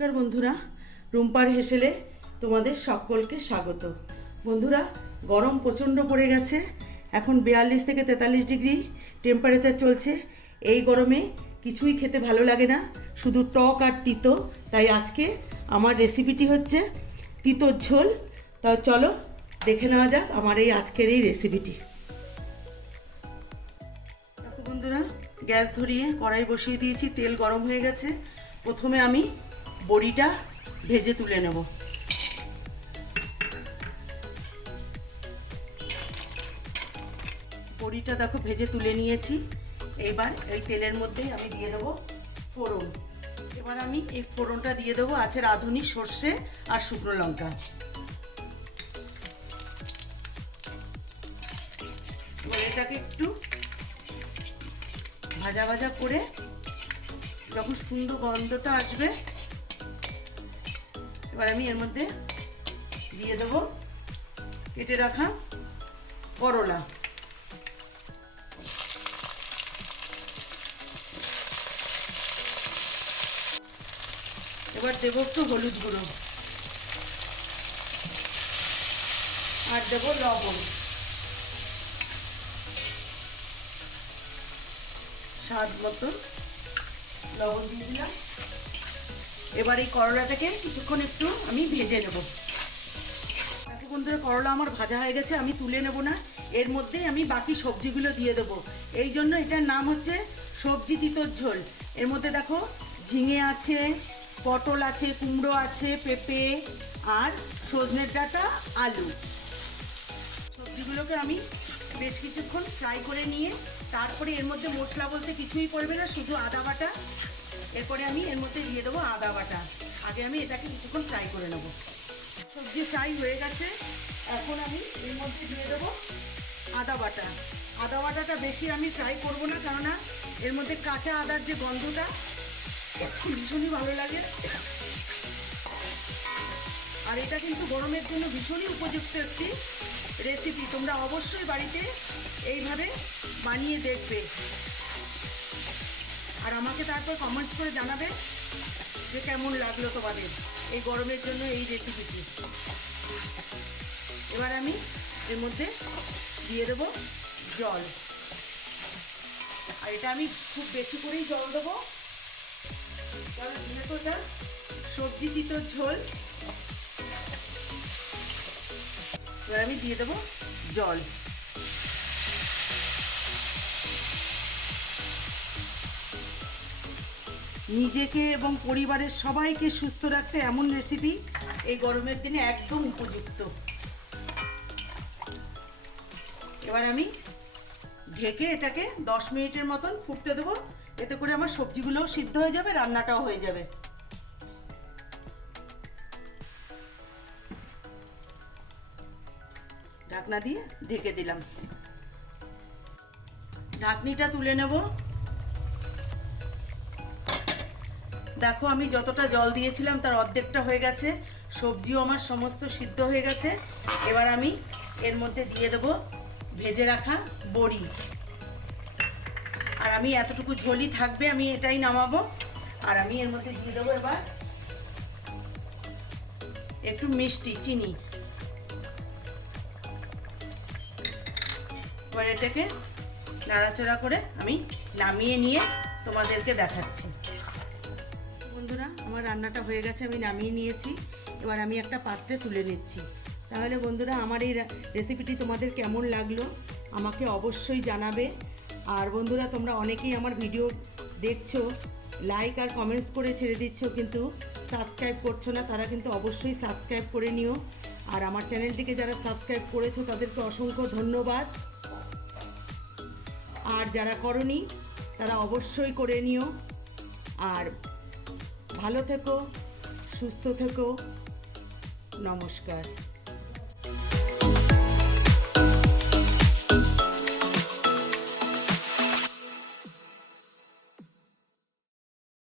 নমস্কার বন্ধুরা, রুম্পার হেসেলে তোমাদের সকলকে স্বাগত। বন্ধুরা, গরম প্রচণ্ড পড়ে গেছে। এখন 42 থেকে 43 ডিগ্রি টেম্পারেচার চলছে। এই গরমে কিছুই খেতে ভালো লাগে না, শুধু টক আর তিতো। তাই আজকে আমার রেসিপিটি হচ্ছে তিতোর ঝোল। তা চলো দেখে নেওয়া যাক আমার এই আজকের এই রেসিপিটি। দেখো বন্ধুরা, গ্যাস ধরিয়ে কড়াই বসিয়ে দিয়েছি, তেল গরম হয়ে গেছে। প্রথমে আমি বড়িটা ভেজে তুলে নেব। বড়িটা দেখো ভেজে তুলে নিয়েছি। এবার এই তেলের মধ্যেই আমি দিয়ে দেবো ফোড়ন। এবার আমি এই ফোড়নটা দিয়ে দেবো আছে রাঁধুনি সর্ষে আর শুকনো লঙ্কা। এবার এটাকে একটু ভাজা ভাজা করে যখন সুন্দর গন্ধটা আসবে, এবার আমি এর মধ্যে দিয়ে দেবো কেটে রাখা করলা। এবার দেবো একটু হলুদ গুঁড়ো আর দেবো লবণ, স্বাদ মতো লবণ দিয়ে দিলাম। এবার এই করলাটাকে কিছুক্ষণ একটু আমি ভেজে নেব। বন্ধুরা, করলা আমার ভাজা হয়ে গেছে, আমি তুলে নেব না। এর মধ্যেই আমি বাকি সবজিগুলো দিয়ে দেবো। এই জন্য এটার নাম হচ্ছে সবজি তিতোর ঝোল। এর মধ্যে দেখো ঝিঙে আছে, পটল আছে, কুমড়ো আছে, পেঁপে আর সজনের ডাঁটা, আলু। সবজিগুলোকে আমি বেশ কিছুক্ষণ ফ্রাই করে নিয়ে তারপরে এর মধ্যে মশলা বলতে কিছুই পড়বে না, শুধু আদা বাটা। এরপরে আমি এর মধ্যে দিয়ে দেবো আদা বাটা। আগে আমি এটাকে কিছুক্ষণ ফ্রাই করে নেব। সবজি ফ্রাই হয়ে গেছে, এখন আমি এর মধ্যে দিয়ে দেবো আদা বাটা। আদা বাটাটা বেশি আমি ফ্রাই করব না, কেননা এর মধ্যে কাঁচা আদার যে গন্ধটা ভীষণই ভালো লাগে। আর এটা কিন্তু গরমের জন্য ভীষণই উপযুক্ত একটি রেসিপি। তোমরা অবশ্যই বাড়িতে এইভাবে বানিয়ে দেখবে আর আমাকে তারপর কমেন্টস করে জানাবে যে কেমন লাগলো তোমাদের এই গরমের জন্য এই রেসিপিটি। এবার আমি এর মধ্যে দিয়ে দেবো জল। আর এটা আমি খুব বেশি করেই জল দেবো, কারণ যেহেতু এটা সবজি তিতোর ঝোল। এবার আমি দিয়ে দেবো জল। নিজেকে এবং পরিবারের সবাইকে সুস্থ রাখতে এমন রেসিপি এই গরমের দিনে একদম উপযুক্ত। এবার আমি ঢেকে এটাকে 10 মিনিটের মতন ফুটতে দেবো। এতে করে আমার সবজিগুলোও সিদ্ধ হয়ে যাবে, রান্নাটাও হয়ে যাবে। ঢাকনা দিয়ে ঢেকে দিলাম। ঢাকনিটা তুলে নেব। দেখো আমি যতটা জল দিয়েছিলাম তার অর্ধেকটা হয়ে গেছে, সবজিও আমার সমস্ত সিদ্ধ হয়ে গেছে। এবার আমি এর মধ্যে দিয়ে দেব ভেজে রাখা বড়ি। আর আমি এতটুকু ঝোলই থাকবে, আমি এটাই নামাবো। আর আমি এর মধ্যে দিয়ে দেবো এবার একটু মিষ্টি, চিনি। এবার এটাকে নাড়াচাড়া করে আমি নামিয়ে নিয়ে তোমাদেরকে দেখাচ্ছি। বন্ধুরা, আমার রান্নাটা হয়ে গেছে, আমি নামিয়ে নিয়েছি। এবার আমি একটা পাত্রে তুলে নিচ্ছি। তাহলে বন্ধুরা, আমার এই রেসিপিটি তোমাদের কেমন লাগলো আমাকে অবশ্যই জানাবে। আর বন্ধুরা, তোমরা অনেকেই আমার ভিডিও দেখছো, লাইক আর কমেন্টস করে ছেড়ে দিচ্ছ, কিন্তু সাবস্ক্রাইব করছো না। তারা কিন্তু অবশ্যই সাবস্ক্রাইব করে নিও। আর আমার চ্যানেলটিকে যারা সাবস্ক্রাইব করেছো তাদেরকে অসংখ্য ধন্যবাদ। আর যারা করনি তারা অবশ্যই করে নিও। আর ভালো থেকো, সুস্থ থেকো। নমস্কার।